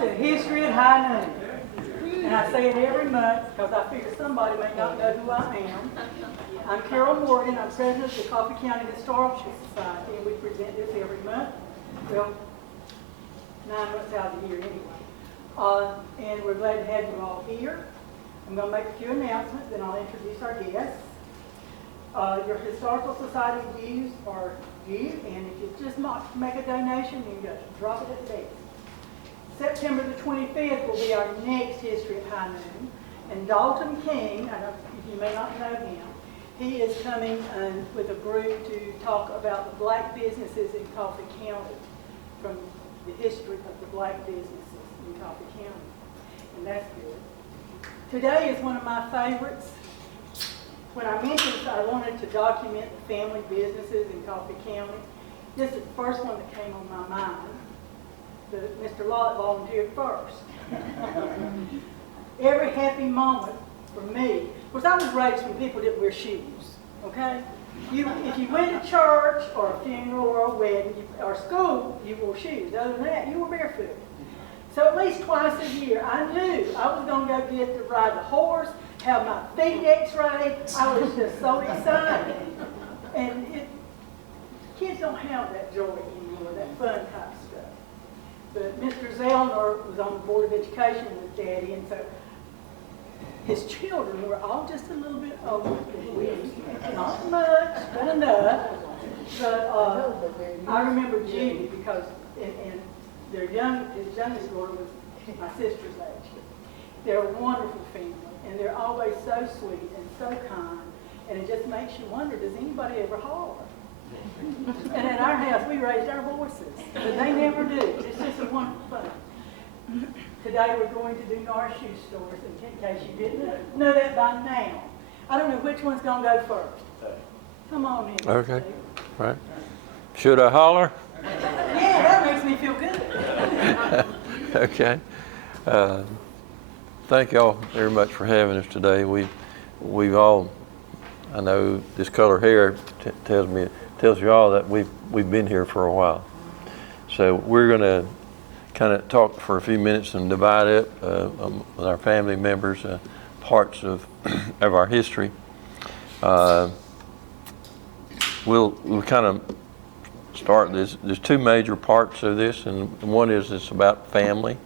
to History at High Noon. And I say it every month because I figure somebody may not know who I am. I'm Carol Morgan. I'm president of the Coffee County Historical Society, and we present this every month. Well, 9 months out of the year anyway. And we're glad to have you all here. I'm going to make a few announcements, then I'll introduce our guests. Your Historical Society dues are due, and if you just make a donation, you can just drop it at the desk. September the 25th will be our next History at High Noon, and Dalton King, I know you may not know him, he is coming with a group to talk about the black businesses in Coffee County, from the history of the black businesses in Coffee County, and that's good. Today is one of my favorites. When I mentioned I wanted to document the family businesses in Coffee County, this is the first one that came on my mind. Mr. Lott volunteered first. Every happy moment for me, because I was raised when people didn't wear shoes, okay? If you went to church or a funeral or a wedding or school, you wore shoes. Other than that, you were barefoot. So at least twice a year, I knew I was going to go get to ride the horse, have my feet x-rayed. I was just so excited. And kids don't have that joy anymore, that fun type stuff. But Mr. Zellner was on the Board of Education with Daddy, and so his children were all just a little bit older than we. Not much, but enough. But I remember Judy because and his youngest daughter was my sister's age. They're a wonderful family, and they're always so sweet and so kind, and it just makes you wonder, does anybody ever holler? And at our house, we raised our voices, but they never do. It's just a wonderful thing. Today we're going to do Norris shoe stores, in case you didn't know that by now. I don't know which one's going to go first. Come on in. Okay. Right. Should I holler? Yeah, that makes me feel good. Okay. Thank y'all very much for having us today. We've all, I know this color hair tells you all that we've been here for a while. So we're going to kind of talk for a few minutes and divide up with our family members parts of our history. We'll kind of start this. There's two major parts of this, and one is it's about family,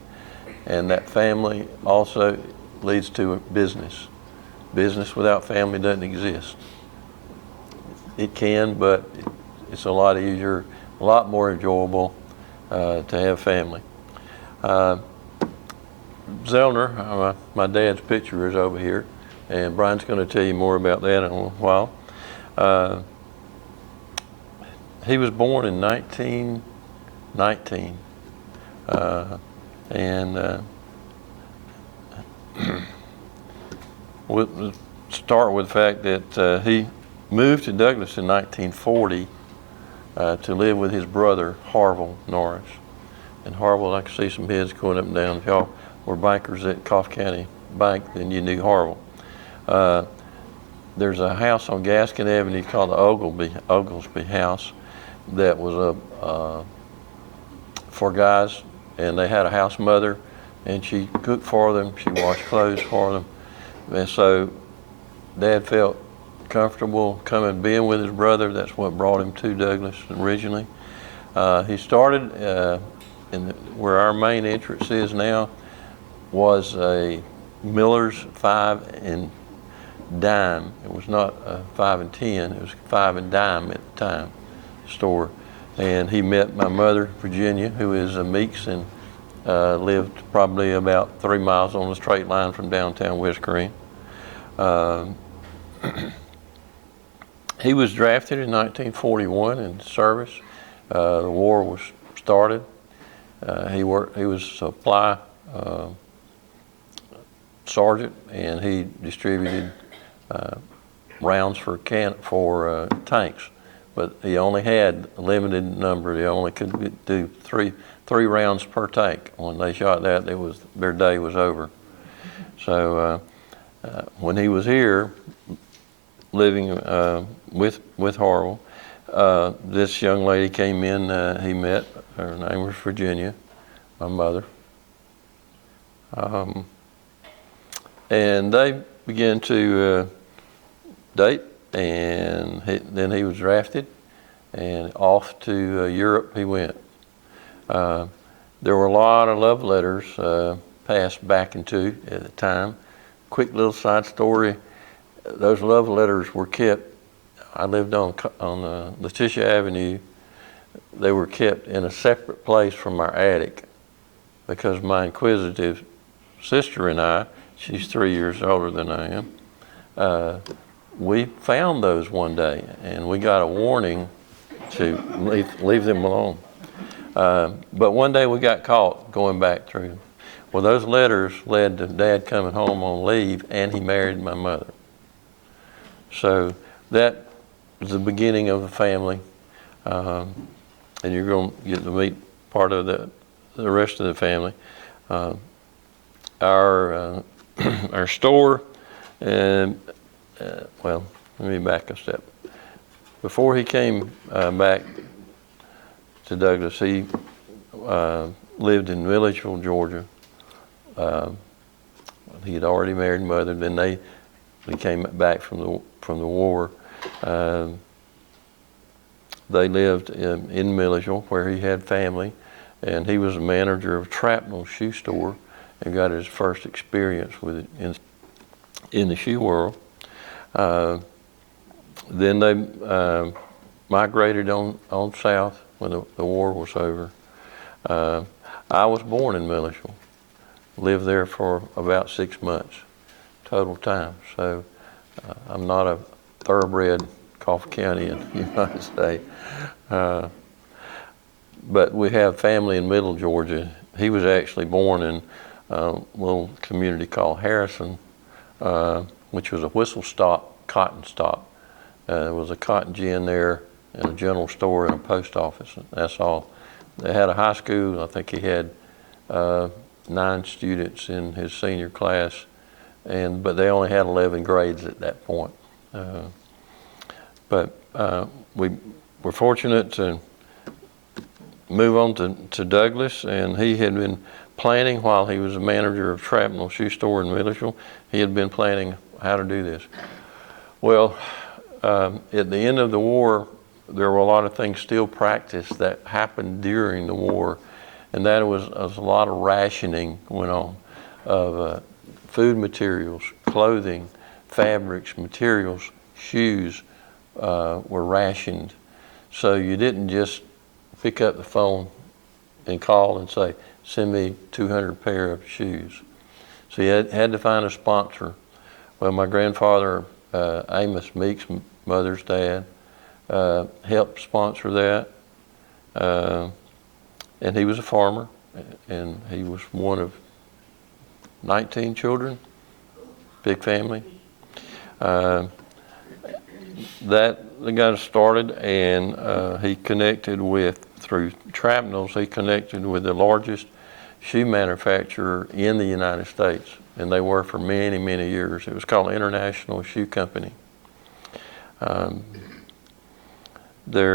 and that family also leads to a business. Business without family doesn't exist. It can, but it's a lot easier, a lot more enjoyable to have family. Zellner, my dad's picture is over here, and Brian's going to tell you more about that in a little while. He was born in 1919, and we'll start with the fact that he moved to Douglas in 1940 to live with his brother, Harville Norris. And Harville, I can see some heads going up and down. If y'all were bankers at Coffee County Bank, then you knew Harville. There's a house on Gaskin Avenue called the Oglesby House that was for guys, and they had a house mother, and she cooked for them, she washed clothes for them. And so Dad felt comfortable coming being with his brother. That's what brought him to Douglas originally. He started where our main entrance is now was a Miller's 5 and dime. It was not a 5 and 10, it was 5 and dime at the time store. And he met my mother, Virginia, who is a Meeks, and lived probably about 3 miles on the straight line from downtown West Green. He was drafted in 1941 in service. The war was started. He was a supply sergeant, and he distributed rounds for tanks. But he only had a limited number. They only could do three rounds per tank. When they shot that, their day was over. So when he was here, living with Harville, this young lady came in. He met. Her name was Virginia, my mother, And they began to date, and then he was drafted, and off to Europe he went. There were a lot of love letters passed back and to at the time. Quick little side story, those love letters were kept, I lived on Letitia Avenue. They were kept in a separate place from our attic because my inquisitive sister and I, she's 3 years older than I am, we found those one day and we got a warning to leave them alone. But one day we got caught going back through them. Well, those letters led to Dad coming home on leave, and he married my mother. So that was the beginning of the family, and you're going to get to meet part of the rest of the family. Our our store, and well, let me back a step. Before he came back to Douglas, he lived in Milledgeville, Georgia. He had already married mother. Then they came back from the war. They lived in Milledgeville, where he had family, and he was a manager of a Trapnell shoe store, and got his first experience with it in the shoe world. Then they migrated on south when the war was over. I was born in Milledgeville. Lived there for about 6 months total time. So I'm not a thoroughbred Coffee County in the United States. But we have family in Middle Georgia. He was actually born in a little community called Harrison, which was a whistle stop, cotton stop. There was a cotton gin there and a general store and a post office. That's all. They had a high school. I think he had 9 students in his senior class, but they only had 11 grades at that point. But we were fortunate to move on to Douglas, and he had been planning while he was a manager of Trapnell shoe store in Milledgeville. He had been planning how to do this. Well, at the end of the war, there were a lot of things still practiced that happened during the war, and that was a lot of rationing went on of food materials, clothing, fabrics, materials, shoes were rationed. So you didn't just pick up the phone and call and say, send me 200 pair of shoes. So you had to find a sponsor. Well, my grandfather, Amos Meek's mother's dad, helped sponsor that. And he was a farmer, and he was one of 19 children, big family. That got us started, and he connected through Trapnell's, he connected with the largest shoe manufacturer in the United States, and they were for many, many years. It was called International Shoe Company. They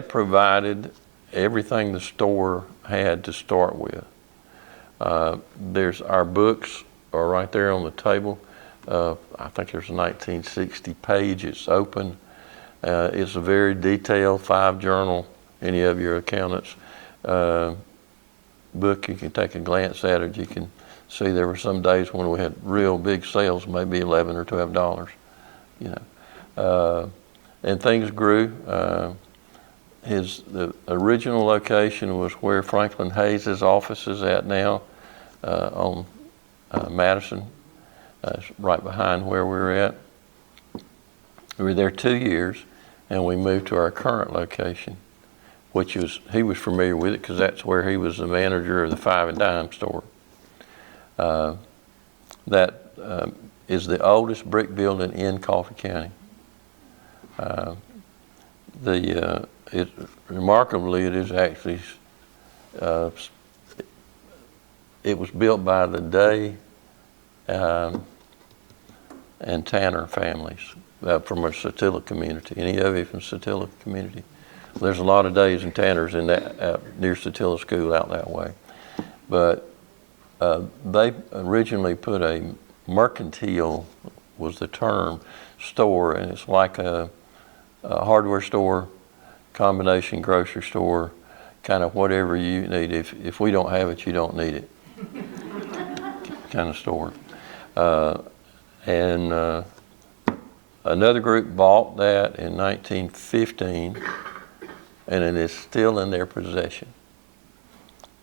provided everything the store had to start with. Our books are right there on the table. I think there's a 1960 page. It's open. It's a very detailed 5-journal. Any of your accountants book, you can take a glance at it. You can see there were some days when we had real big sales, maybe $11 or $12. And things grew. The original location was where Franklin Hayes' office is at now, on Madison, right behind where we're at. We were there 2 years, and we moved to our current location, which he was familiar with it because that's where he was the manager of the Five and Dime store. That is the oldest brick building in Coffee County. Remarkably, it is actually, it was built by the Day and Tanner families from our Satilla community. Any of you from Satilla community? There's a lot of Days and Tanners in that near Satilla School out that way. But They originally put a mercantile was the term store, and it's like a hardware store, combination grocery store, kind of whatever you need. If we don't have it, you don't need it, kind of store. And another group bought that in 1915, and it is still in their possession.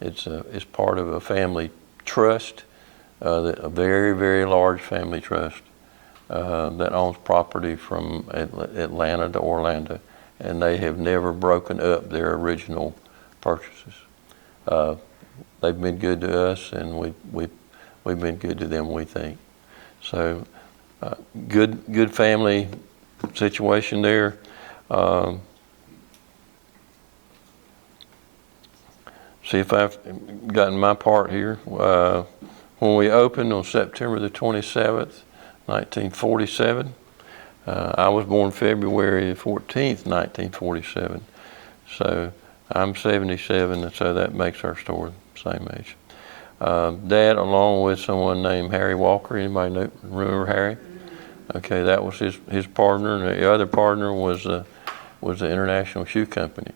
It's part of a family trust, a very, very large family trust that owns property from Atlanta to Orlando, and they have never broken up their original purchases. They've been good to us, and we've been good to them, we think. So good family situation there. See if I've gotten my part here. When we opened on September the 27th, 1947, I was born February 14th, 1947. So I'm 77, and so that makes our store the same age. Dad, along with someone named Harry Walker. Anybody remember Harry? Okay, that was his partner, and the other partner was the International Shoe Company.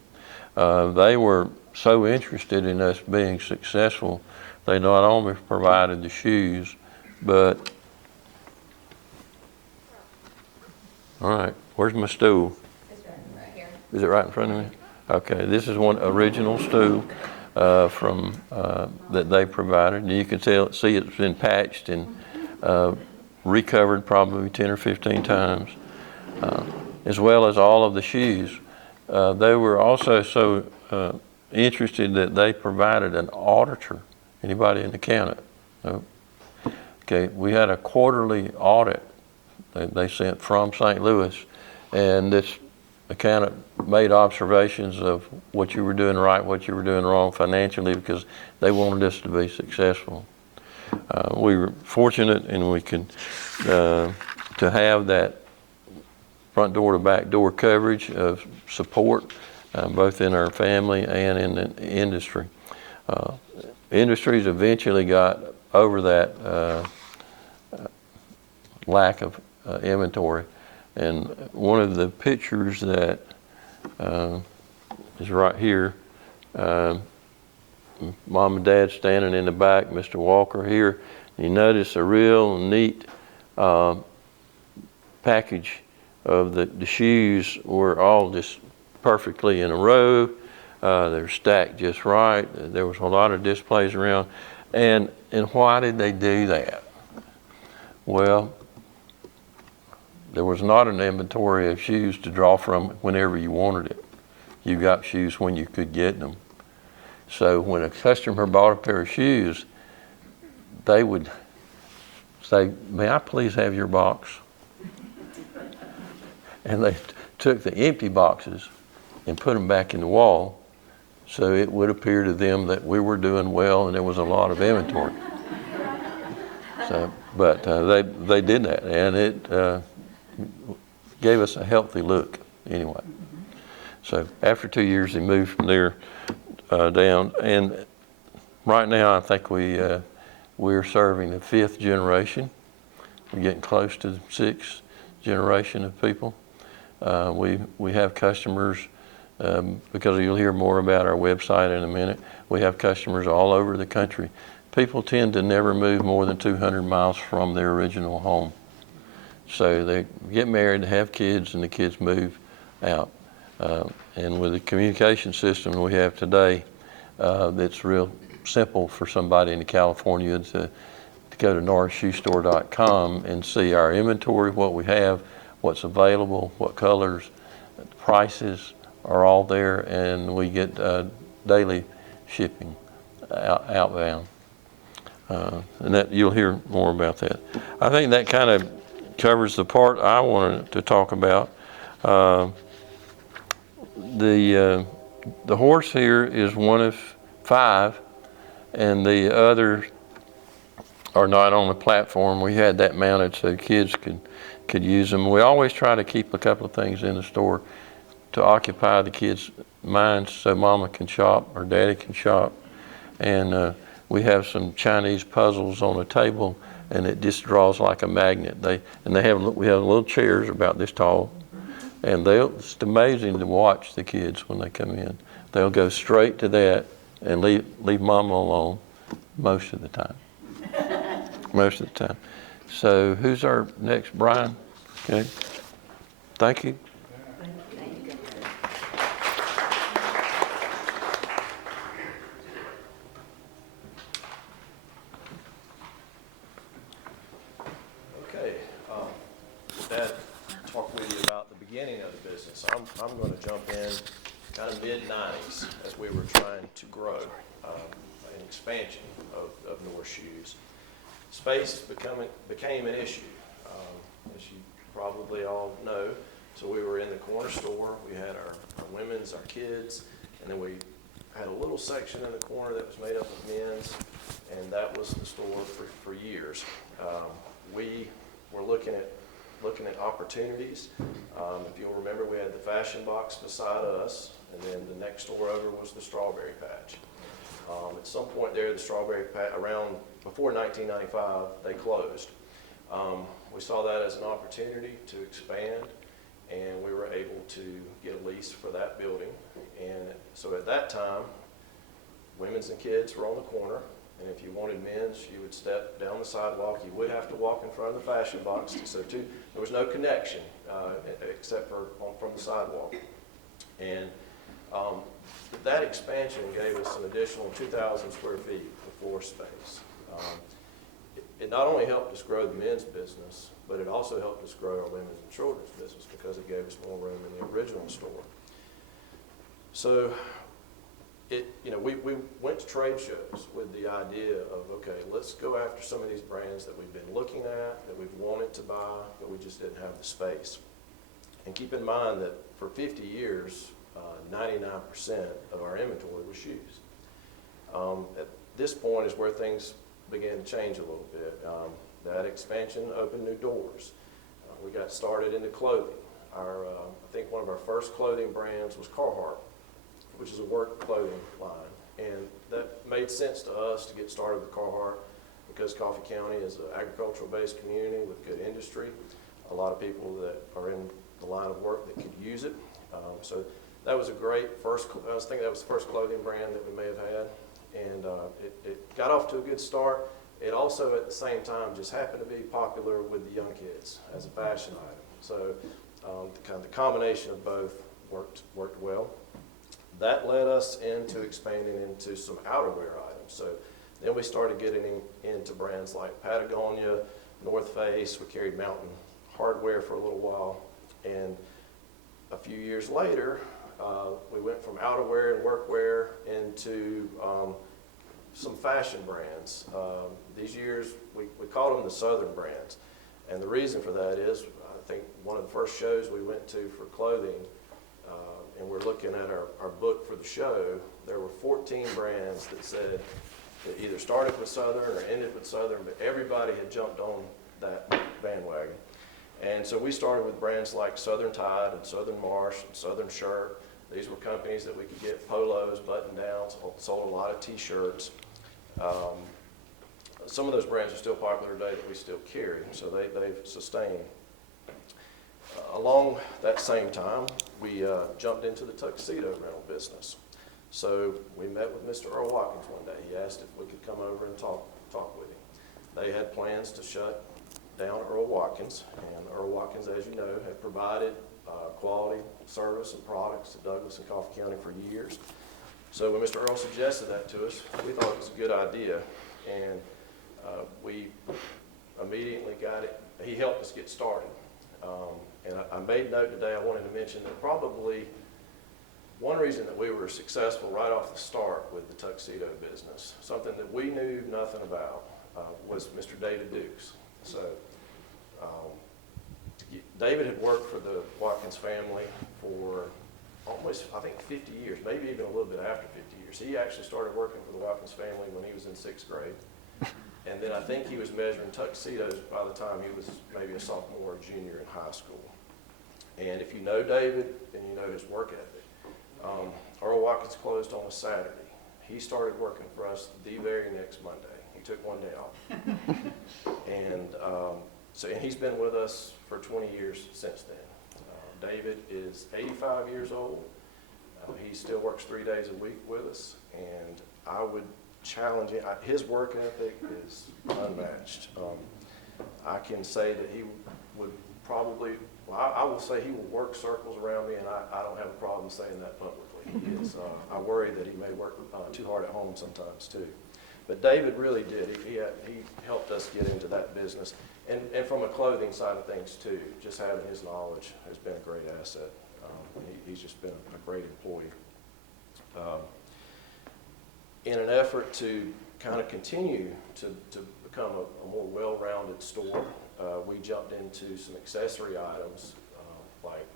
They were so interested in us being successful, they not only provided the shoes, but, all right, where's my stool? It's right here. Is it right in front of me? Okay, this is one original stool from that they provided. And you can see it's been patched and recovered probably 10 or 15 times, as well as all of the shoes. They were also so interested that they provided an auditor. Anybody an accountant? No? Okay, we had a quarterly audit they sent from St. Louis, and this accountant made observations of what you were doing right, what you were doing wrong financially, because they wanted us to be successful. We were fortunate, and we could to have that front door to back door coverage of support, both in our family and in the industry. Industries eventually got over that lack of inventory, and one of the pictures that is right here, Mom and Dad standing in the back, Mr. Walker here. You notice a real neat package of the shoes were all just perfectly in a row. They're stacked just right. There was a lot of displays around. And why did they do that? Well, there was not an inventory of shoes to draw from whenever you wanted it. You got shoes when you could get them. So when a customer bought a pair of shoes, they would say, "May I please have your box?" And they took the empty boxes and put them back in the wall, so it would appear to them that we were doing well and there was a lot of inventory. So, but they did that, and it gave us a healthy look anyway. So after 2 years, they moved from there down, and right now I think we're serving the 5th generation. We're getting close to the 6th generation of people. We have customers, because you'll hear more about our website in a minute. We have customers all over the country. People tend to never move more than 200 miles from their original home. So they get married, have kids, and the kids move out. And with the communication system we have today, it's real simple for somebody in California to go to norrisshoestore.com and see our inventory, what we have, what's available, what colors, prices are all there, and we get daily shipping outbound. And that you'll hear more about that. I think that kind of covers the part I wanted to talk about. The horse here is one of 5, and the others are not on the platform. We had that mounted so kids could use them. We always try to keep a couple of things in the store to occupy the kids' minds so mama can shop or daddy can shop. And we have some Chinese puzzles on a table, and it just draws like a magnet. We have little chairs about this tall, and it's amazing to watch the kids when they come in. They'll go straight to that and leave Mama alone most of the time. Most of the time. So who's our next? Brian? Okay. Thank you. Okay, Dad, talk with you about the beginning of the business. I'm going to jump in kind of mid-90s as we were trying to grow an expansion of Norris Shoes. Space became an issue, as you probably all know. So we were in the corner store. We had our women's, our kids, and then we had a little section in the corner that was made up of men's, and that was the store for years. We were looking at opportunities. If you'll remember, we had the fashion box beside us, and then the next store over was the strawberry patch. At some point there, the strawberry patch, around before 1995, they closed. We saw that as an opportunity to expand, and we were able to get a lease for that building. And so at that time, women's and kids were on the corner. And if you wanted men's, you would step down the sidewalk. You would have to walk in front of the fashion box. So there was no connection except for from the sidewalk. And that expansion gave us an additional 2,000 square feet of floor space. It not only helped us grow the men's business, but it also helped us grow our women's and children's business because it gave us more room in the original store. So we went to trade shows with the idea of, okay, let's go after some of these brands that we've been looking at, that we've wanted to buy, but we just didn't have the space. And keep in mind that for 50 years, 99% of our inventory was shoes. At this point is where things began to change a little bit. That expansion opened new doors. We got started into clothing. I think one of our first clothing brands was Carhartt, which is a work clothing line. And that made sense to us to get started with Carhartt because Coffee County is an agricultural-based community with good industry. A lot of people that are in the line of work that could use it. So that was a great first, I think that was the first clothing brand that we may have had. And it got off to a good start. It also, at the same time, just happened to be popular with the young kids as a fashion item. So the combination of both worked well. That led us into expanding into some outerwear items. So then we started getting into brands like Patagonia, North Face. We carried Mountain Hardwear for a little while. And a few years later, we went from outerwear and workwear into some fashion brands. These years, we called them the Southern brands. And the reason for that is, I think one of the first shows we went to for clothing, and we're looking at our book for the show, there were 14 brands that said that either started with Southern or ended with Southern, but everybody had jumped on that bandwagon. And so we started with brands like Southern Tide and Southern Marsh and Southern Shirt. These were companies that we could get polos, button-downs, sold a lot of T-shirts. Some of those brands are still popular today that we still carry, so they've sustained. Along that same time, we jumped into the tuxedo rental business. So we met with Mr. Earl Watkins one day. He asked if we could come over and talk with him. They had plans to shut down Earl Watkins, and Earl Watkins, as you know, had provided quality service and products to Douglas and Coffee County for years. So when Mr. Earl suggested that to us, we thought it was a good idea, and we immediately got it. He helped us get started. And I made note today, I wanted to mention that probably one reason that we were successful right off the start with the tuxedo business, something that we knew nothing about, was Mr. David Dukes. So David had worked for the Watkins family for almost, I think, 50 years, maybe even a little bit after 50 years. He actually started working for the Watkins family when he was in 6th grade. And then I think he was measuring tuxedos by the time he was maybe a sophomore or junior in high school. And if you know David and you know his work ethic, Earl Watkins closed on a Saturday. he started working for us the very next Monday. He took one day off. And and he's been with us for 20 years since then. David is 85 years old. He still works 3 days a week with us, and I would challenge him. His work ethic is unmatched. I can say that he would probably, I will say he will work circles around me, and I don't have a problem saying that publicly. He is. I worry that he may work too hard at home sometimes too. But David really did. He helped us get into that business. And from a clothing side of things too, just having his knowledge has been a great asset. He's just been a great employee. In an effort to kind of continue to become a more well-rounded store, we jumped into some accessory items like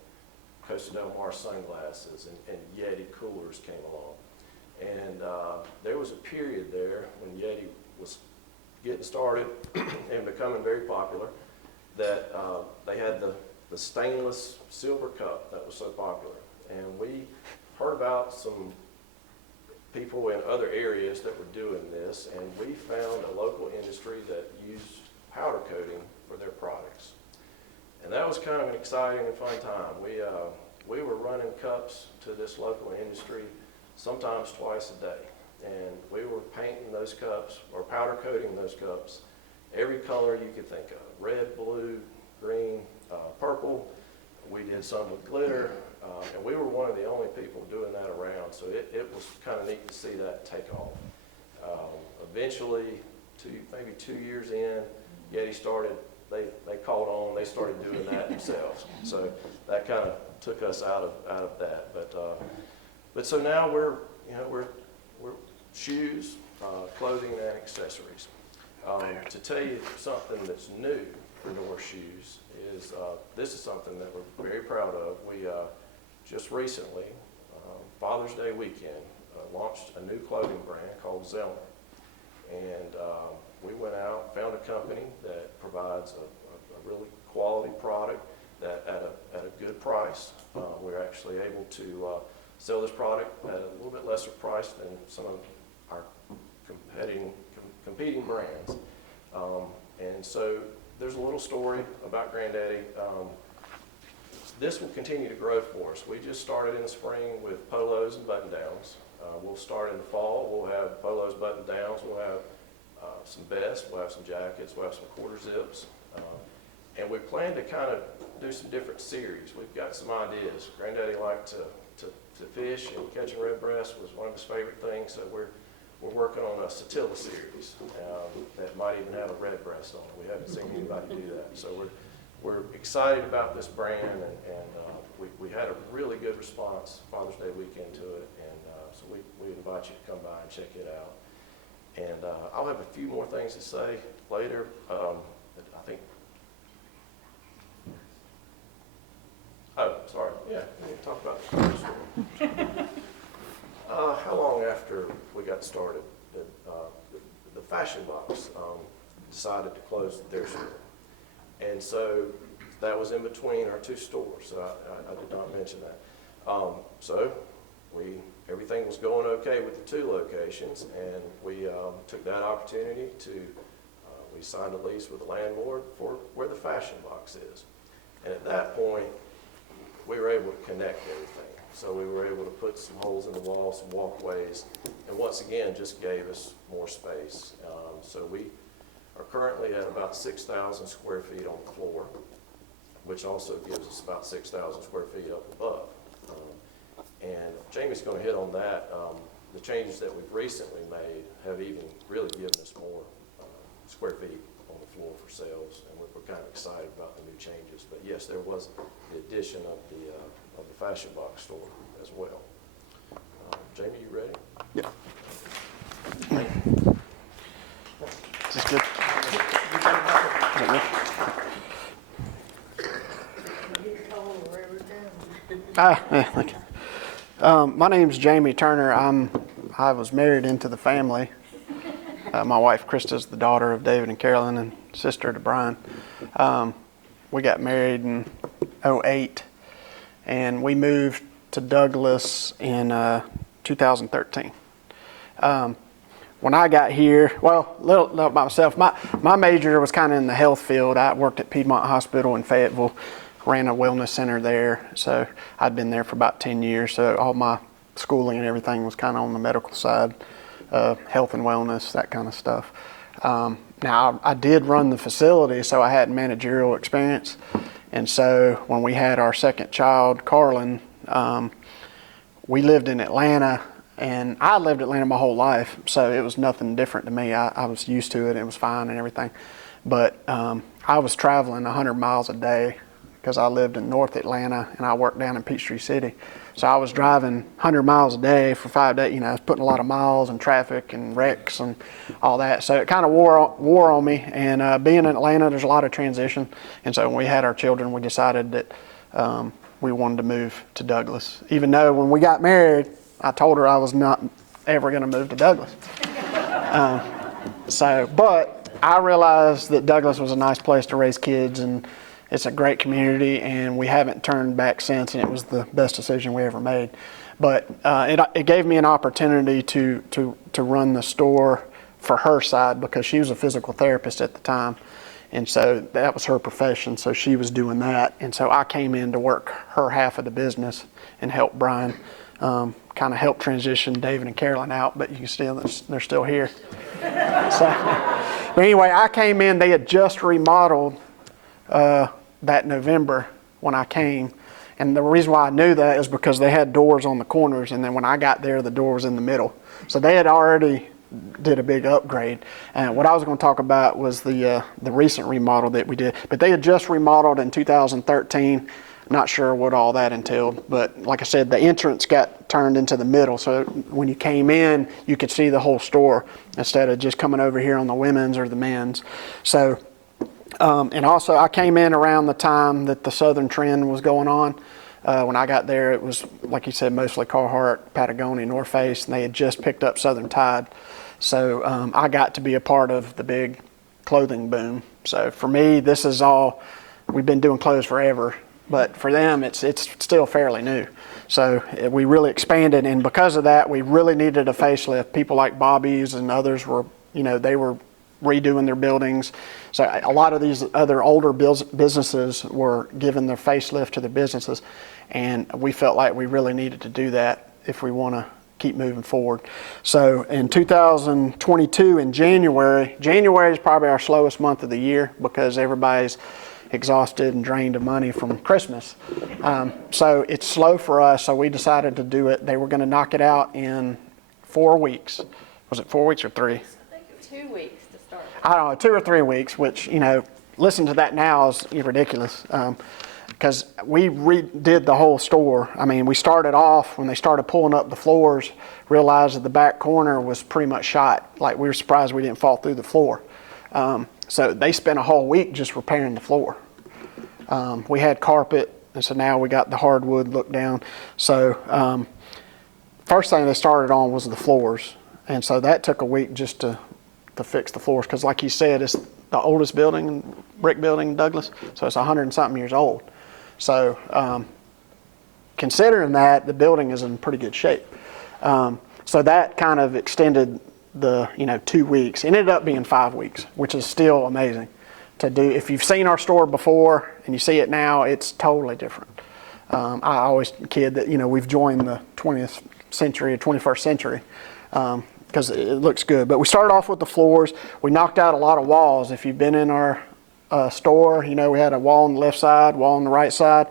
Costa Del Mar sunglasses and Yeti coolers came along. And there was a period there when Yeti was getting started and becoming very popular that they had the stainless silver cup that was so popular. And we heard about some people in other areas that were doing this, and we found a local industry that used powder coating for their products. And that was kind of an exciting and fun time. We were running cups to this local industry sometimes twice a day. And we were painting those cups, or powder coating those cups, every color you could think of. Red, blue, green, purple. We did some with glitter. And we were one of the only people doing that around. So it was kind of neat to see that take off. Eventually, maybe 2 years in, Yeti started, they caught on, they started doing that themselves. So that kind of took us out of that. But so now we're shoes, clothing, and accessories. To tell you something that's new for Norris Shoes is this is something that we're very proud of. We just recently, Father's Day weekend, launched a new clothing brand called Zellner. And we went out, found a company that provides a really quality product that at a good price. We're actually able to sell this product at a little bit lesser price than some of our competing brands. And so there's a little story about Granddaddy. This will continue to grow for us. We just started in the spring with polos and button-downs. We'll start in the fall. We'll have polos, button-downs. We'll have some vests. We'll have some jackets. We'll have some quarter zips. And we plan to kind of do some different series. We've got some ideas. Granddaddy liked to fish, and catching red breast was one of his favorite things. So we're working on a Satilla series that might even have a red breast on it. We haven't seen anybody do that. So we're excited about this brand, and we had a really good response Father's Day weekend to it, and so we invite you to come by and check it out. And I'll have a few more things to say later. I think. Oh, sorry. Yeah, we can talk about the store. How long after we got started, the Fashion Box decided to close their store. And so that was in between our two stores. So I did not mention that. So everything was going okay with the two locations, and we took that opportunity to, we signed a lease with the landlord for where the Fashion Box is. And at that point, we were able to connect everything. So we were able to put some holes in the wall, some walkways, and once again, just gave us more space. So we are currently at about 6,000 square feet on the floor, which also gives us about 6,000 square feet up above. And Jamie's going to hit on that. The changes that we've recently made have even really given us more square feet on the floor for sales, and we're kind of excited about the new changes. But yes, there was the addition of the Fashion Box store as well. Jamie, you ready? Yeah. Is this good? Is that good? Thank you. My name's Jamie Turner. I was married into the family. My wife Krista's the daughter of David and Carolyn and sister to Brian. We got married in 2008, and we moved to Douglas in 2013. When I got here, well, a little about myself. My major was kind of in the health field. I worked at Piedmont Hospital in Fayetteville, ran a wellness center there. So I'd been there for about 10 years. So all my schooling and everything was kind of on the medical side, health and wellness, that kind of stuff. Now, I did run the facility, so I had managerial experience. And so when we had our second child, Carlin, we lived in Atlanta. And I lived in Atlanta my whole life, so it was nothing different to me. I was used to it, it was fine and everything. But I was traveling 100 miles a day because I lived in North Atlanta and I worked down in Peachtree City. So I was driving 100 miles a day for 5 days. I was putting a lot of miles and traffic and wrecks and all that. So it kind of wore on me. And being in Atlanta, there's a lot of transition. And so when we had our children, we decided that we wanted to move to Douglas. Even though when we got married, I told her I was not ever going to move to Douglas. But I realized that Douglas was a nice place to raise kids, and it's a great community, and we haven't turned back since, and it was the best decision we ever made. But it gave me an opportunity to run the store for her side because she was a physical therapist at the time, and so that was her profession, so she was doing that. And so I came in to work her half of the business and help Brian kind of help transition David and Carolyn out, but you can still, they're still here. But anyway, I came in, they had just remodeled that November when I came. And the reason why I knew that is because they had doors on the corners, and then when I got there, the door was in the middle. So they had already did a big upgrade. And what I was going to talk about was the recent remodel that we did. But they had just remodeled in 2013. Not sure what all that entailed, but like I said, the entrance got turned into the middle, so when you came in, you could see the whole store instead of just coming over here on the women's or the men's. So, and also I came in around the time that the Southern trend was going on. When I got there, it was, like you said, mostly Carhartt, Patagonia, North Face, and they had just picked up Southern Tide. So I got to be a part of the big clothing boom. So for me, this is all, we've been doing clothes forever. But for them, it's still fairly new. So we really expanded, and because of that, we really needed a facelift. People like Bobby's and others were, they were redoing their buildings. So a lot of these other older businesses were giving their facelift to their businesses, and we felt like we really needed to do that if we want to keep moving forward. So in 2022, in January is probably our slowest month of the year because everybody's exhausted and drained of money from Christmas. So it's slow for us, so we decided to do it. They were going to knock it out in 4 weeks. Was it 4 weeks or 3? I think it was 2 weeks to start. I don't know, 2 or 3 weeks, which, listen to that now is ridiculous. Because we redid the whole store. I mean, we started off, when they started pulling up the floors, realized that the back corner was pretty much shot. Like, we were surprised we didn't fall through the floor. So they spent a whole week just repairing the floor. We had carpet, and so now we got the hardwood look down. So first thing they started on was the floors. And so that took a week just to fix the floors. Because like you said, it's the oldest brick building in Douglas. So it's 100 and something years old. So considering that, the building is in pretty good shape. So that kind of extended the 2 weeks. It ended up being 5 weeks, which is still amazing to do. If you've seen our store before and you see it now, it's totally different. I always kid that we've joined the 20th century or 21st century because it looks good. But we started off with the floors. We knocked out a lot of walls. If you've been in our store, we had a wall on the left side, wall on the right side.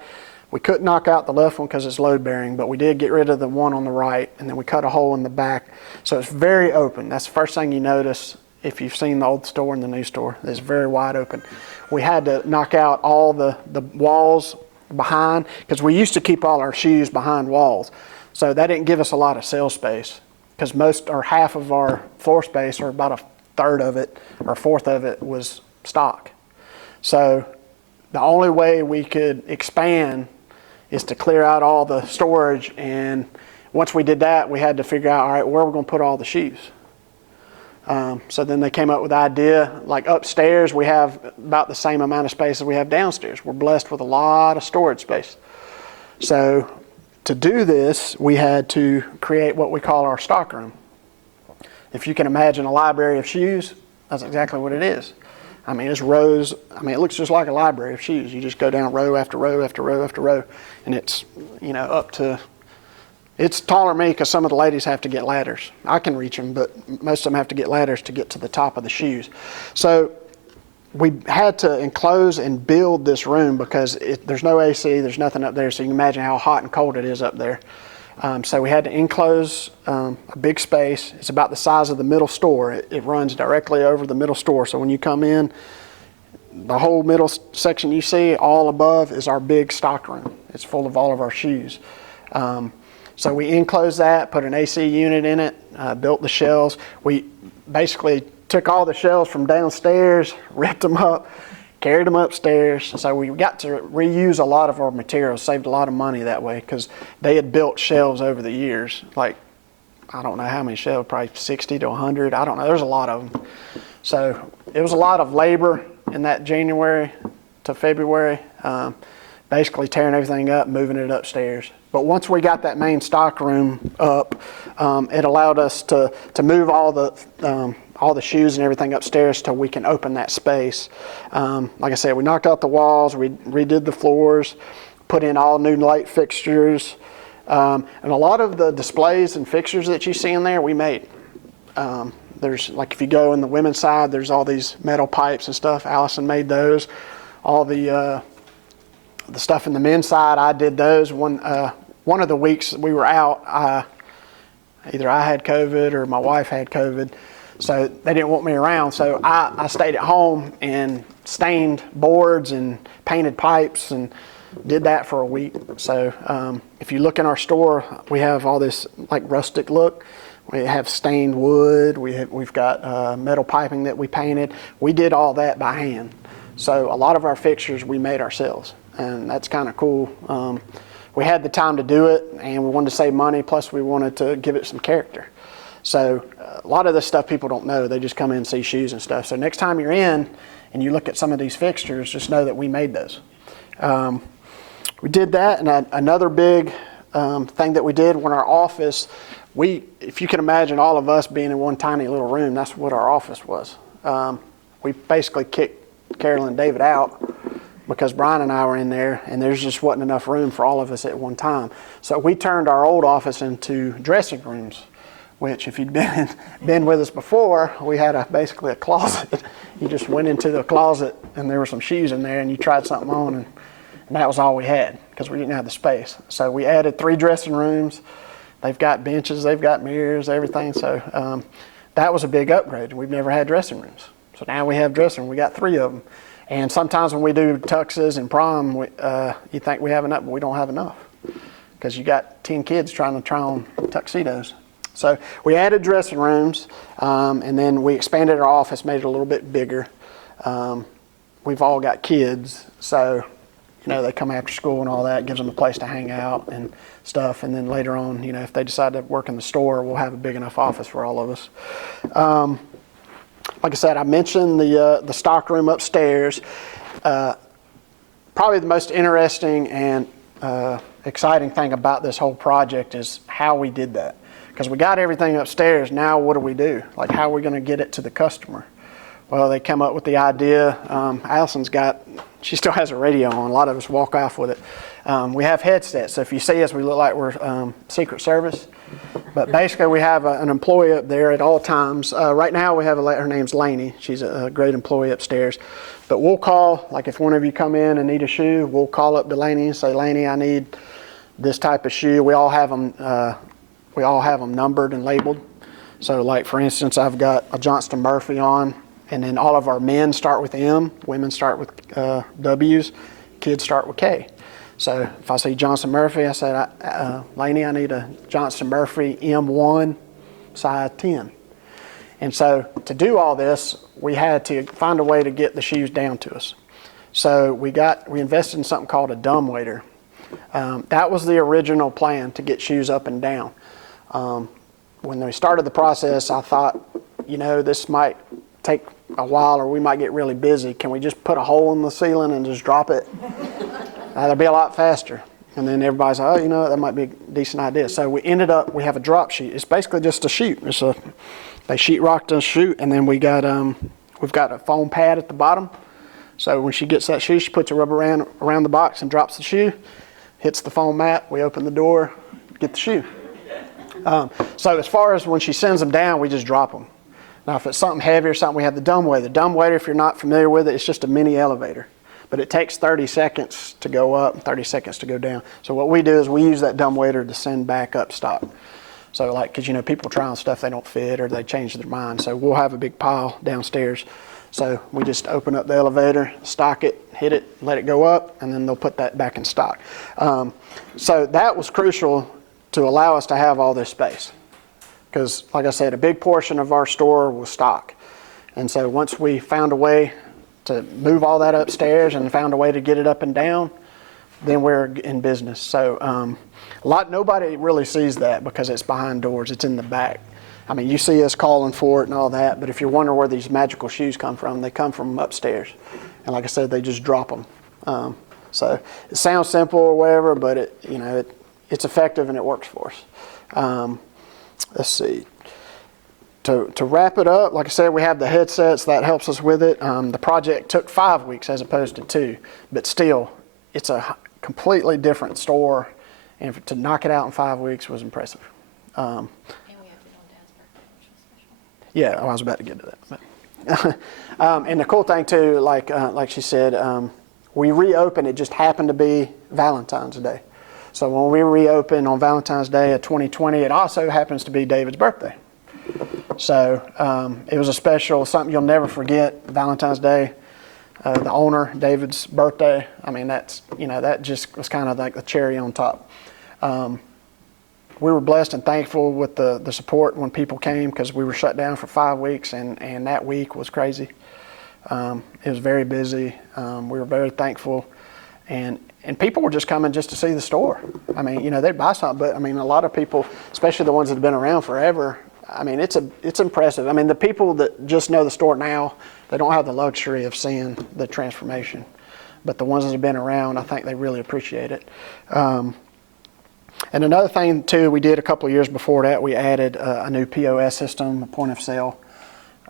We couldn't knock out the left one because it's load bearing, but we did get rid of the one on the right, and then we cut a hole in the back. So it's very open. That's the first thing you notice if you've seen the old store and the new store. It's very wide open. We had to knock out all the walls behind because we used to keep all our shoes behind walls. So that didn't give us a lot of sales space because most or half of our floor space, or about a third of it or a fourth of it, was stock. So the only way we could expand is to clear out all the storage, and once we did that, we had to figure out, all right, where are we going to put all the shoes? So then they came up with the idea, like upstairs we have about the same amount of space as we have downstairs. We're blessed with a lot of storage space. So to do this, we had to create what we call our stock room. If you can imagine a library of shoes, that's exactly what it is. I mean, it's rows. I mean, it looks just like a library of shoes. You just go down row after row after row after row, and it's, up to, it's taller than me because some of the ladies have to get ladders. I can reach them, but most of them have to get ladders to get to the top of the shoes. So we had to enclose and build this room because there's no AC, there's nothing up there, so you can imagine how hot and cold it is up there. So we had to enclose a big space. It's about the size of the middle store. It runs directly over the middle store. So when you come in, the whole middle section you see, all above is our big stock room. It's full of all of our shoes. So we enclosed that, put an AC unit in it, built the shelves. We basically took all the shelves from downstairs, ripped them up, carried them upstairs. So we got to reuse a lot of our materials, saved a lot of money that way because they had built shelves over the years. Like, I don't know how many shelves, probably 60 to 100. I don't know. There's a lot of them. So it was a lot of labor in that January to February, basically tearing everything up, moving it upstairs. But once we got that main stock room up, it allowed us to move all the shoes and everything upstairs till we can open that space. Like I said, we knocked out the walls, we redid the floors, put in all new light fixtures, and a lot of the displays and fixtures that you see in there, we made. There's, like, if you go in the women's side, there's all these metal pipes and stuff. Allison made those. All the stuff in the men's side, I did those. One of the weeks we were out, either I had COVID or my wife had COVID, so they didn't want me around. So I stayed at home and stained boards and painted pipes and did that for a week. So if you look in our store, we have all this like rustic look. We have stained wood. We've got metal piping that we painted. We did all that by hand. So a lot of our fixtures we made ourselves, and that's kind of cool. We had the time to do it, and we wanted to save money, plus we wanted to give it some character. So a lot of this stuff people don't know. They just come in and see shoes and stuff. So next time you're in and you look at some of these fixtures, just know that we made those. We did that, and another big thing that we did when our office, if you can imagine all of us being in one tiny little room, that's what our office was. We basically kicked Carol and David out because Brian and I were in there, and there's just wasn't enough room for all of us at one time. So we turned our old office into dressing rooms, which if you'd been with us before, we had basically a closet. You just went into the closet, and there were some shoes in there, and you tried something on, and that was all we had because we didn't have the space. So we added 3 dressing rooms. They've got benches, they've got mirrors, everything. So that was a big upgrade. We've never had dressing rooms. So now we have dressing rooms. We got 3 of them. And sometimes when we do tuxes and prom, you think we have enough, but we don't have enough because you got 10 kids trying to try on tuxedos. So we added dressing rooms, and then we expanded our office, made it a little bit bigger. We've all got kids, so they come after school and all that, gives them a place to hang out and stuff. And then later on, if they decide to work in the store, we'll have a big enough office for all of us. Like I said, I mentioned the stock room upstairs. Probably the most interesting and exciting thing about this whole project is how we did that. Because we got everything upstairs, now what do we do? Like, how are we going to get it to the customer? Well, they come up with the idea. Allison's she still has a radio on. A lot of us walk off with it. We have headsets, so if you see us, we look like we're Secret Service. But basically, we have an employee up there at all times. Right now, we have her name's Lainey. She's a great employee upstairs. But we'll call, like if one of you come in and need a shoe, we'll call up to Lainey and say, Lainey, I need this type of shoe. We all have them numbered and labeled. So like, for instance, I've got a Johnston Murphy on, and then all of our men start with M, women start with W's, kids start with K. So if I see Johnston Murphy, I say, Lainey, I need a Johnston Murphy M1 size 10. And so to do all this, we had to find a way to get the shoes down to us. So we invested in something called a dumbwaiter. That was the original plan, to get shoes up and down. When we started the process, I thought, this might take a while, or we might get really busy. Can we just put a hole in the ceiling and just drop it? That'll be a lot faster. And then everybody's like, that might be a decent idea. So we have a drop sheet. It's basically just a chute. It's They sheetrocked the shoe, and then we've got a foam pad at the bottom. So when she gets that shoe, she puts a rubber band around the box and drops the shoe, hits the foam mat. We open the door, get the shoe. So as far as when she sends them down, we just drop them. Now, if it's something heavy or something, we have the dumbwaiter. The dumbwaiter, if you're not familiar with it, it's just a mini elevator. But it takes 30 seconds to go up and 30 seconds to go down. So what we do is we use that dumbwaiter to send back up stock. So like, because people try on stuff they don't fit or they change their mind. So we'll have a big pile downstairs. So we just open up the elevator, stock it, hit it, let it go up, and then they'll put that back in stock. So that was crucial to allow us to have all this space. Because like I said, a big portion of our store was stock. And so once we found a way to move all that upstairs and found a way to get it up and down, then we're in business. So nobody really sees that because it's behind doors, it's in the back. I mean, you see us calling for it and all that, but if you're wondering where these magical shoes come from, they come from upstairs. And like I said, they just drop them. So it sounds simple or whatever, but it's effective and it works for us. Let's see. To wrap it up, like I said, we have the headsets. That helps us with it. The project took 5 weeks as opposed to 2, but still, it's a completely different store, and to knock it out in 5 weeks was impressive. And we have it on Dad's birthday, which was special. Yeah, I was about to get to that. But and the cool thing too, like she said, we reopened. It just happened to be Valentine's Day. So when we reopened on Valentine's Day of 2020, it also happens to be David's birthday. So it was a special, something you'll never forget, Valentine's Day. The owner, David's birthday. I mean, that just was kind of like the cherry on top. We were blessed and thankful with the support when people came, because we were shut down for 5 weeks, and that week was crazy. It was very busy. We were very thankful, and people were just coming just to see the store. I mean, they'd buy something, but I mean, a lot of people, especially the ones that have been around forever, I mean, it's impressive. I mean, the people that just know the store now, they don't have the luxury of seeing the transformation. But the ones that have been around, I think they really appreciate it. And another thing, too, we did a couple of years before that, we added a new POS system, a point of sale.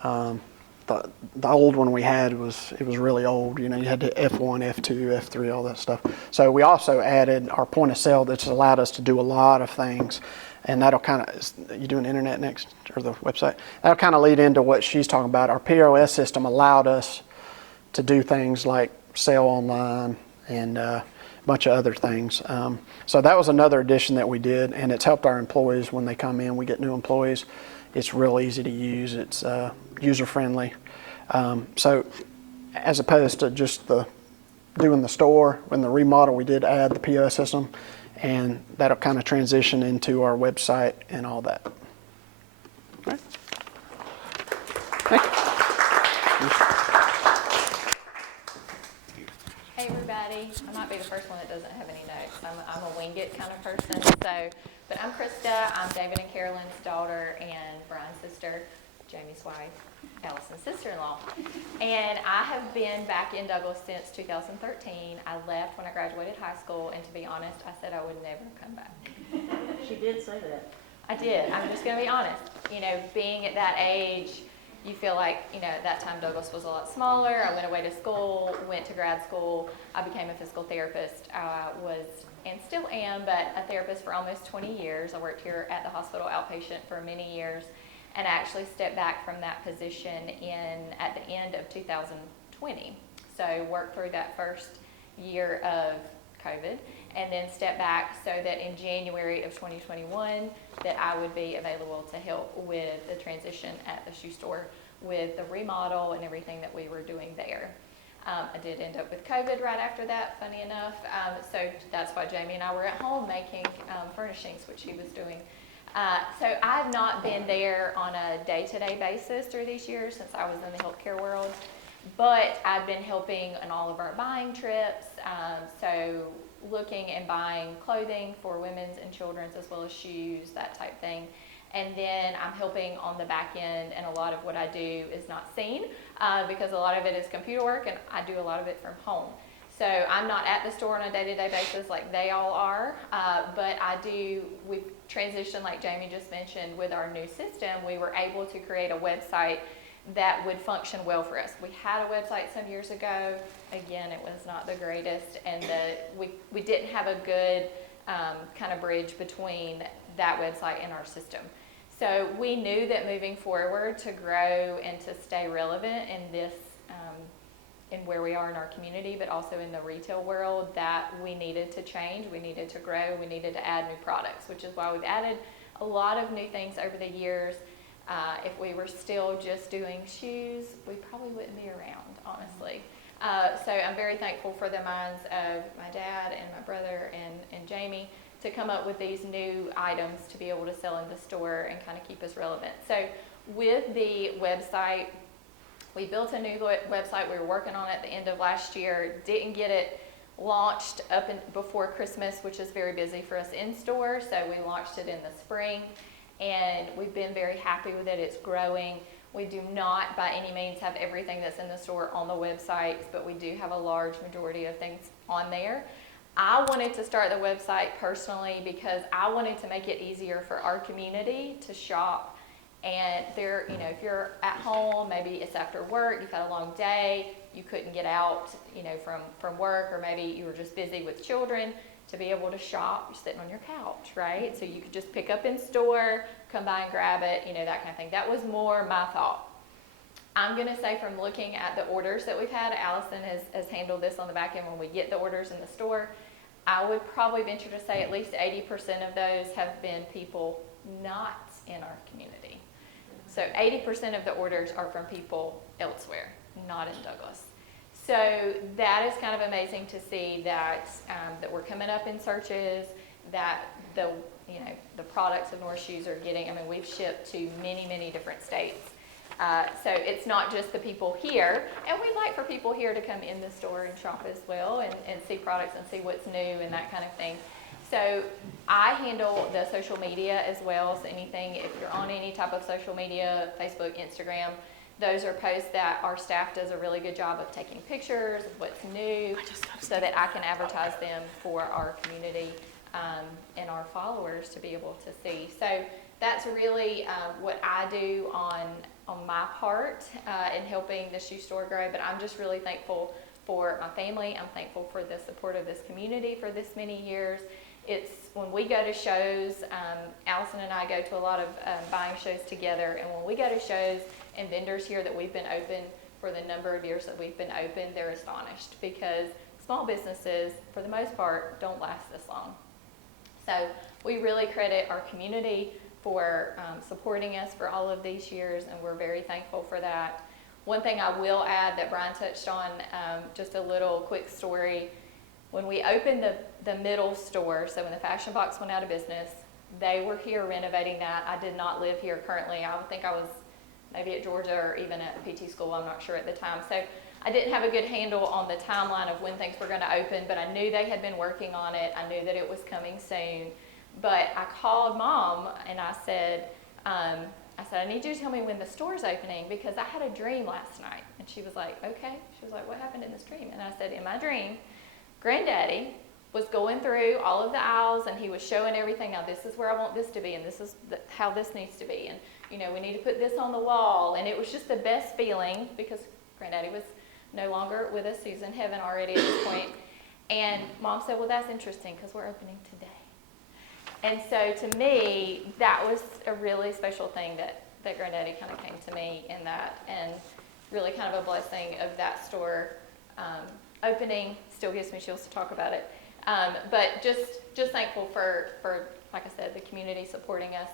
The old one we had was really old. You had to F1, F2, F3, all that stuff. So we also added our point of sale that's allowed us to do a lot of things. And that'll kind of, you doing internet next, or the website? That'll kind of lead into what she's talking about. Our POS system allowed us to do things like sell online and a bunch of other things. So that was another addition that we did, and it's helped our employees when they come in. We get new employees. It's real easy to use. It's user-friendly. So as opposed to just doing the store, when the remodel, we did add the POS system, and that'll kind of transition into our website and all that. All right. Thank you. Hey everybody, I might be the first one that doesn't have any notes. I'm a wing it kind of person. But I'm Krista. I'm David and Carolyn's daughter and Brian's sister, Jamie's wife, Allison's sister-in-law. And I have been back in Douglas since 2013. I left when I graduated high school, and to be honest, I said I would never come back. She did say that. I did. I'm just going to be honest. Being at that age, you feel like, at that time Douglas was a lot smaller. I went away to school, went to grad school. I became a physical therapist. I was, and still am, but a therapist for almost 20 years. I worked here at the hospital outpatient for many years, and actually stepped back from that position at the end of 2020. So worked through that first year of COVID, and then stepped back so that in January of 2021 that I would be available to help with the transition at the shoe store with the remodel and everything that we were doing there. I did end up with COVID right after that, funny enough. So that's why Jamie and I were at home making furnishings, which he was doing. So I've not been there on a day-to-day basis through these years since I was in the healthcare world, but I've been helping on all of our buying trips, so looking and buying clothing for women's and children's as well as shoes, that type thing. And then I'm helping on the back end, and a lot of what I do is not seen because a lot of it is computer work, and I do a lot of it from home. So I'm not at the store on a day-to-day basis like they all are, but we've transitioned, like Jamie just mentioned, with our new system. We were able to create a website that would function well for us. We had a website some years ago. Again, it was not the greatest, and we didn't have a good kind of bridge between that website and our system. So we knew that moving forward to grow and to stay relevant in this, in where we are in our community, but also in the retail world, that we needed to change, we needed to grow, we needed to add new products, which is why we've added a lot of new things over the years. If we were still just doing shoes, we probably wouldn't be around, honestly. So I'm very thankful for the minds of my dad and my brother and Jamie to come up with these new items to be able to sell in the store and kind of keep us relevant. So with the website, we built a new website. We were working on it at the end of last year. Didn't get it launched before Christmas, which is very busy for us in store. So we launched it in the spring, and we've been very happy with it. It's growing. We do not by any means have everything that's in the store on the website, but we do have a large majority of things on there. I wanted to start the website personally because I wanted to make it easier for our community to shop. And if you're at home, maybe it's after work, you've had a long day, you couldn't get out, from work, or maybe you were just busy with children, to be able to shop, you're sitting on your couch, right? So you could just pick up in store, come by and grab it, that kind of thing. That was more my thought. I'm going to say, from looking at the orders that we've had, Allison has handled this on the back end when we get the orders in the store. I would probably venture to say at least 80% of those have been people not in our community. So 80% of the orders are from people elsewhere, not in Douglas. So that is kind of amazing to see that we're coming up in searches, that the products of Norris Shoes are getting. We've shipped to many, many different states. So it's not just the people here, and we'd like for people here to come in the store and shop as well, and see products and see what's new and that kind of thing. So I handle the social media as well. So anything, if you're on any type of social media, Facebook, Instagram, those are posts that our staff does a really good job of taking pictures of what's new, so that I can advertise them for our community and our followers to be able to see. So that's really what I do on my part in helping the shoe store grow. But I'm just really thankful for my family. I'm thankful for the support of this community for this many years. It's when we go to shows, Allison and I go to a lot of buying shows together, and when we go to shows and vendors here that we've been open for the number of years that we've been open, they're astonished, because small businesses, for the most part, don't last this long. So we really credit our community for supporting us for all of these years, and we're very thankful for that. One thing I will add that Brian touched on, just a little quick story. When we opened the middle store, so when the Fashion Box went out of business, they were here renovating that. I did not live here currently. I would think I was maybe at Georgia or even at the PT school, I'm not sure at the time. So I didn't have a good handle on the timeline of when things were going to open, but I knew they had been working on it. I knew that it was coming soon. But I called Mom and I said, I need you to tell me when the store's opening, because I had a dream last night. And she was like, okay. She was like, what happened in this dream? And I said, in my dream, Granddaddy was going through all of the aisles, and he was showing everything. Now, this is where I want this to be, and this is how this needs to be. And, we need to put this on the wall. And it was just the best feeling, because Granddaddy was no longer with us. He was in heaven already at this point. And Mom said, well, that's interesting, because we're opening today. And so to me, that was a really special thing that Granddaddy kind of came to me in that, and really kind of a blessing of that store opening. Still gives me chills to talk about it. But just thankful for, like I said, the community supporting us.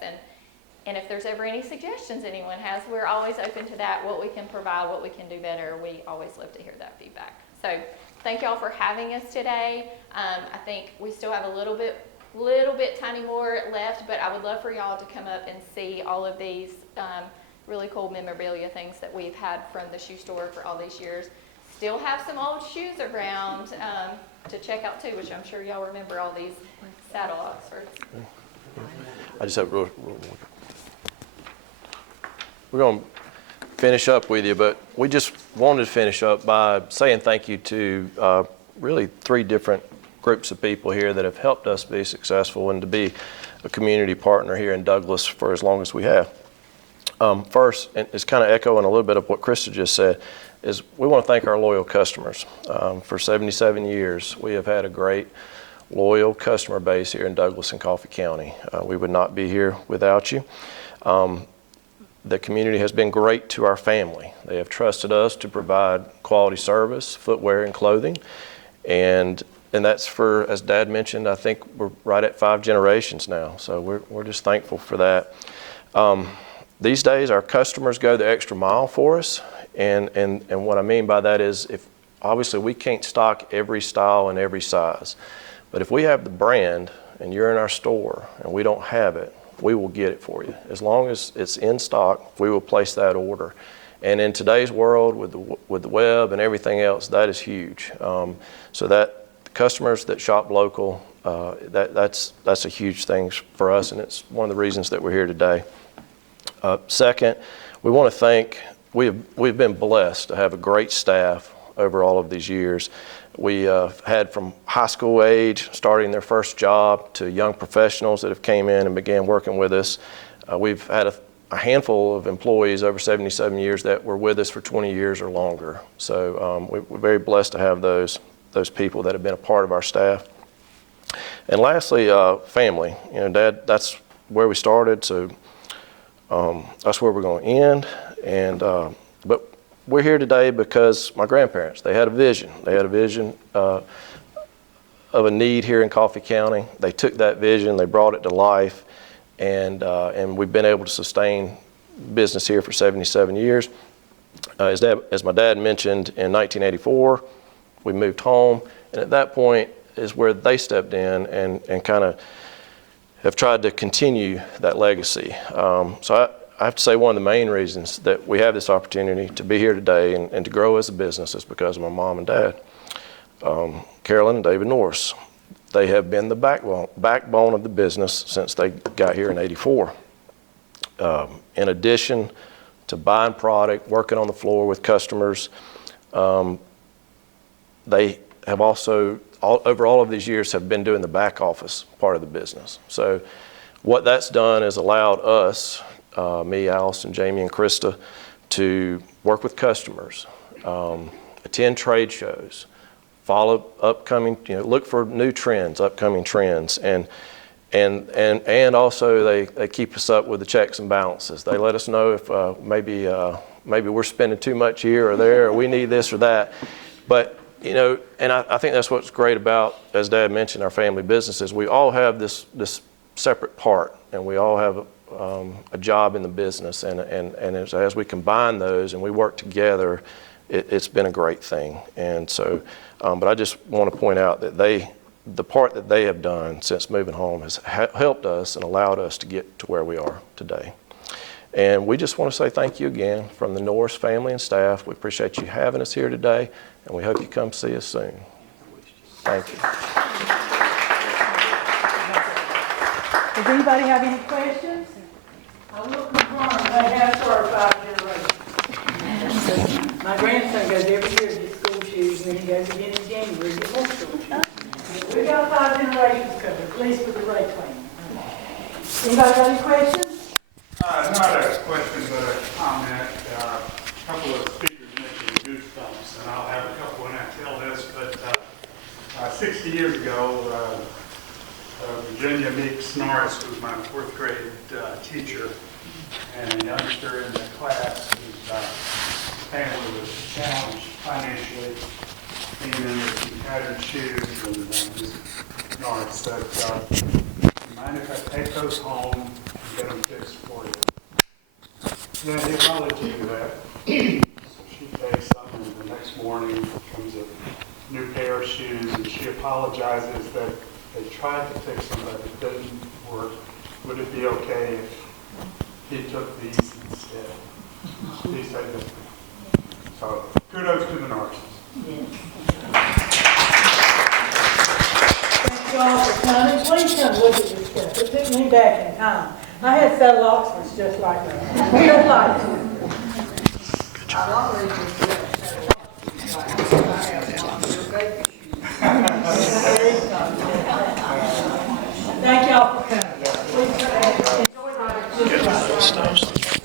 And if there's ever any suggestions anyone has, we're always open to that, what we can provide, what we can do better. We always love to hear that feedback. So thank y'all for having us today. I think we still have a little bit tiny more left, but I would love for y'all to come up and see all of these really cool memorabilia things that we've had from the shoe store for all these years. Still have some old shoes around to check out too, which I'm sure y'all remember all these saddle Oxfords. I just have we're going to finish up with you, but we just wanted to finish up by saying thank you to really 3 different groups of people here that have helped us be successful and to be a community partner here in Douglas for as long as we have. First, and it's kind of echoing a little bit of what Krista just said, is we want to thank our loyal customers. For 77 years, we have had a great, loyal customer base here in Douglas and Coffee County. We would not be here without you. The community has been great to our family. They have trusted us to provide quality service, footwear, and clothing. And that's for, as Dad mentioned, I think we're right at 5 generations now. So we're just thankful for that. These days, our customers go the extra mile for us. And what I mean by that is, obviously we can't stock every style and every size. But if we have the brand and you're in our store and we don't have it, we will get it for you. As long as it's in stock, we will place that order. And in today's world with the web and everything else, that is huge. So that customers that shop local, that's a huge thing for us, and it's one of the reasons that we're here today. Second, we want to thank, we've been blessed to have a great staff over all of these years. We had from high school age, starting their first job, to young professionals that have came in and began working with us. We've had a handful of employees over 77 years that were with us for 20 years or longer. So we're very blessed to have those people that have been a part of our staff. And lastly, family. You know, Dad, that's where we started, so that's where we're going to end. And but we're here today because my grandparents, they had a vision. They had a vision of a need here in Coffee County. They took that vision, they brought it to life, and we've been able to sustain business here for 77 years. As my dad mentioned, in 1984, we moved home, and at that point is where they stepped in and kind of have tried to continue that legacy. So I have to say one of the main reasons that we have this opportunity to be here today and to grow as a business is because of my mom and dad, Carolyn and David Norris. They have been the backbone of the business since they got here in '84. In addition to buying product, working on the floor with customers, they have also, over all of these years, have been doing the back office part of the business. So what that's done is allowed us, me, Allison, Jamie, and Krista, to work with customers, attend trade shows, follow upcoming, look for new trends, upcoming trends, and also they keep us up with the checks and balances. They let us know if maybe we're spending too much here or there, or we need this or that. But and I think that's what's great about, as Dad mentioned, our family businesses. We all have this separate part, and we all have a job in the business, and as we combine those and we work together, it's been a great thing. And so, but I just want to point out that the part that they have done since moving home has helped us and allowed us to get to where we are today. And we just want to say thank you again from the Norris family and staff. We appreciate you having us here today, and we hope you come see us soon. Thank you. Does anybody have any questions? I will confirm they have for 5 generations. My grandson goes every year to get school shoes, and then he goes again in January to get more school shoes. We've got 5 generations covered, at least with the Ray clan. Anybody got any questions? Not a question, but a comment. A couple of speakers mentioned goosebumps, and I'll have a couple when I tell this, but 60 years ago, Virginia Meeks Norris was my 4th grade teacher, and a youngster in the class whose family was challenged financially, came in with some tattered shoes, and Ms. Norris said, mind if I take those home and get them fixed for you? Then he acknowledged to that. So she takes them, and the next morning comes a new pair of shoes, and she apologizes that they tried to fix them, but it didn't work. Would it be okay if he took these instead? He said that. So kudos to the Norrises. Thank you all for coming. Please come look at this stuff. It took me back in time. I had several Oxfords just like that. Just like that. Good job. Thank y'all for coming. Please, enjoy my.